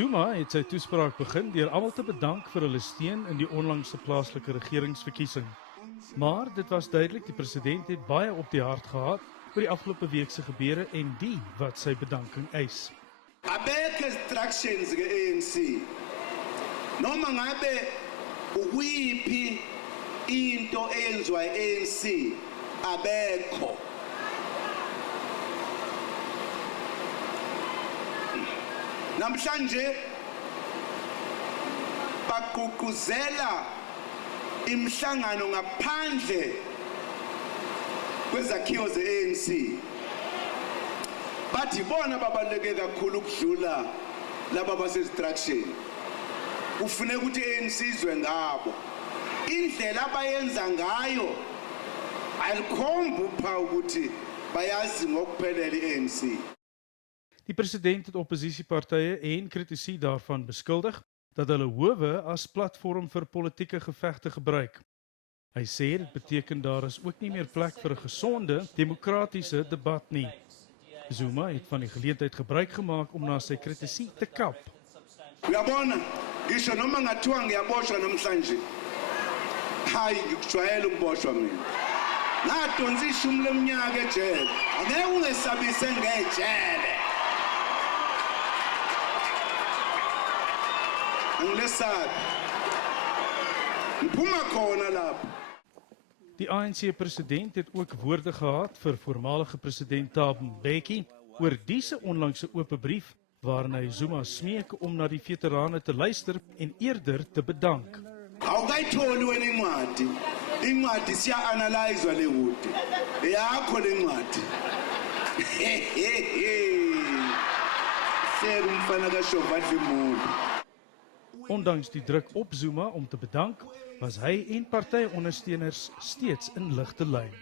Zuma het sy toespraak begin deur almal te bedank vir hulle steun in die onlangse plaaslike regeringsverkiesing. Maar dit was duidelik die president het baie op die hart gehad oor die afgelope week se gebeure en die wat sy bedanking eis. Abekho instructions ke-ANC. Noma ngabe ukuyiphi into eyenziwa i-ANC abekho. Namhlanje bagqugquzela imhlangano ngaphandle kwezakhiwo ze-ANC. Bathi bona babaluleke kakhulu ukudlula laba base-instruction. Kufuneka ukuthi i-ANC izwe ngabo. Indlela abayenza ngayo alikhomba uphawu ukuthi bayazi ngokuphelele i-ANC. Die president het oppositiepartye en kritici daarvan beskuldig dat hulle howe as platform vir politieke gevegte gebruik. Hy sê dit beteken daar is ook nie meer plek vir 'n gesonde, demokratiese debat nie. Zuma het van die geleentheid gebruik gemaak om na sy kritici te kap. Uyabona, ngisho noma ngathiwa ngiyaboshwa namhlanje. Hayi ngikujwayele ukuboshwa mina. Ngadonsa ishumi leminyaka ejele. Angeke ungesabise ngejele. Angilesabi. Ngiphuma khona lapho. Die ANC-president het ook woorde gehad vir voormalige president Thabo Mbeki oor diese onlangse oop brief waarin hy Zuma smeek om na die veterane te luister en eerder te bedank. Awukayitholi wena incwadi. Incwadi siya-analyzwa le kude. Yakho le ncwadi. Sê umfana kaShovatli Mulu. Ondanks die druk op Zuma om te bedank, was hy en partyondersteuners steeds in ligte lyn.